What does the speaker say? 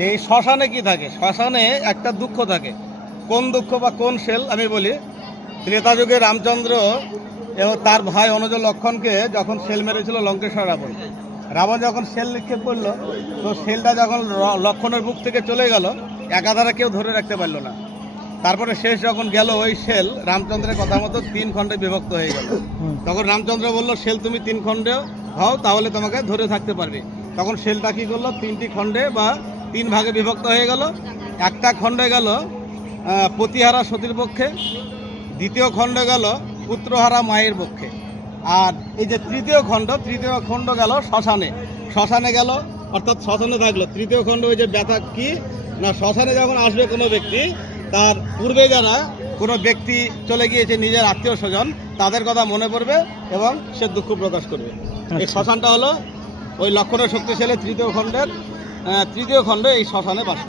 যে এই শ্মশানে কি থাকে? শ্মশানে একটা দুঃখ থাকে। কোন দুঃখ বা কোন সেল আমি বলি ত্রেতা যুগে রামচন্দ্র এবং তার ভাই অনুজ লক্ষণকে যখন সেল মেরেছিল লঙ্কেশ্বর রাবণ রাবণ যখন সেল নিক্ষেপ করল তো সেলটা যখন লক্ষণের বুক থেকে চলে গেল একাধারা কেউ ধরে রাখতে পারল না। তারপরে শেষ যখন গেল ওই সেল রামচন্দ্রের কথা মতো তিন খণ্ডে বিভক্ত হয়ে গেল। তখন রামচন্দ্র বলল সেল তুমি তিন খণ্ডে হও তাহলে তোমাকে ধরে থাকতে পারবে। তখন সেলটা কি করল? তিনটি খণ্ডে বা তিন ভাগে বিভক্ত হয়ে গেল। একটা খণ্ডে গেল আহ, পতিহারা সতীর পক্ষে দ্বিতীয় খণ্ড গেল পুত্রহারা মায়ের পক্ষে। আর এই যে তৃতীয় খণ্ড তৃতীয় খণ্ড গেল শ্মশানে। শ্মশানে গেল অর্থাৎ শ্মশানে থাকল। তৃতীয় খণ্ড ওই যে ব্যথা কি? না শ্মশানে যখন আসবে কোনো ব্যক্তি তার পূর্বে যারা কোনো ব্যক্তি চলে গিয়েছে নিজের আত্মীয় স্বজন তাদের কথা মনে পড়বে এবং সে দুঃখ প্রকাশ করবে। এই আচ্ছা। শ্মশানটা হলো ওই লক্ষণের শক্তিশালী তৃতীয় খণ্ডের তৃতীয় খণ্ডে এই শ্মশানে বাস